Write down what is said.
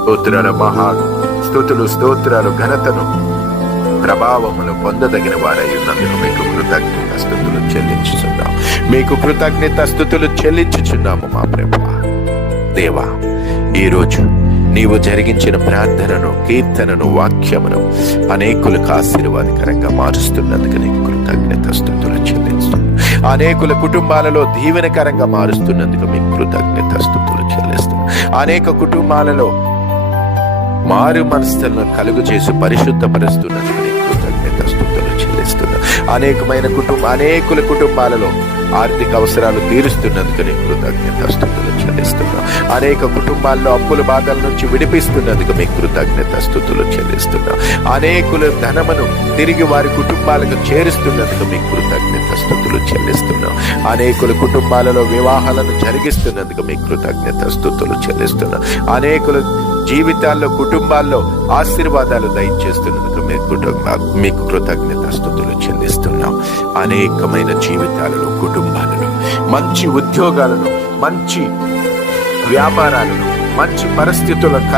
స్తోత్రాల మహా స్థుతులు స్తోత్రాలు ఘనతను ప్రభావములు పొందదగిన వారై ఉన్నందుకు మీకు కృతజ్ఞత స్థుతులు చెల్లించుచున్నాం. మీకు కృతజ్ఞత స్థుతులు చెల్లించుచున్నాము మా ప్రభు దేవా ఈరోజు నీవు జరిగించిన ప్రార్థనను కీర్తనను వాక్యమును అనేకులకు ఆశీర్వాదకరంగా మారుస్తున్నందుకు నీకు కృతజ్ఞత స్థుతులు చెల్లిస్తున్నాం అనేకుల కుటుంబాలలో దీవెనకరంగా మారుస్తున్నందుకు మీకు కృతజ్ఞత స్థుతులు చెల్లిస్తున్నాం. అనేక కుటుంబాలలో మారు మనసులను కలుగు చేసి పరిశుద్ధపరుస్తున్నందుకు నీకు కృతజ్ఞత స్థుతులు అనేకమైన కుటుంబ అనేకుల కుటుంబాలలో ఆర్థిక అవసరాలు తీరుస్తున్నందుకు నీకు కృతజ్ఞత స్థుతులు చెల్లిస్తున్నాను అనేక కుటుంబాల్లో అప్పుల బాధల నుంచి విడిపిస్తున్నందుకు మీకు కృతజ్ఞత స్థుతులు చెల్లిస్తున్నాం. అనేకుల ధనమును తిరిగి వారి కుటుంబాలకు చేరుస్తున్నందుకు మీకు కృతజ్ఞత స్థుతులు చెల్లిస్తున్నాం. అనేకుల కుటుంబాలలో వివాహాలను జరిగిస్తున్నందుకు మీకు కృతజ్ఞత స్థుతులు చెల్లిస్తున్నాం. అనేకుల జీవితాల్లో కుటుంబాల్లో ఆశీర్వాదాలు దయచేస్తున్నందుకు మీ కుటుంబ మీకు కృతజ్ఞత స్థుతులు చెల్లిస్తున్నాం. అనేకమైన జీవితాలలో కుటుంబాలలో మంచి ఉద్యోగాలను మంచి వ్యాపారాలను మంచి పరిస్థితులను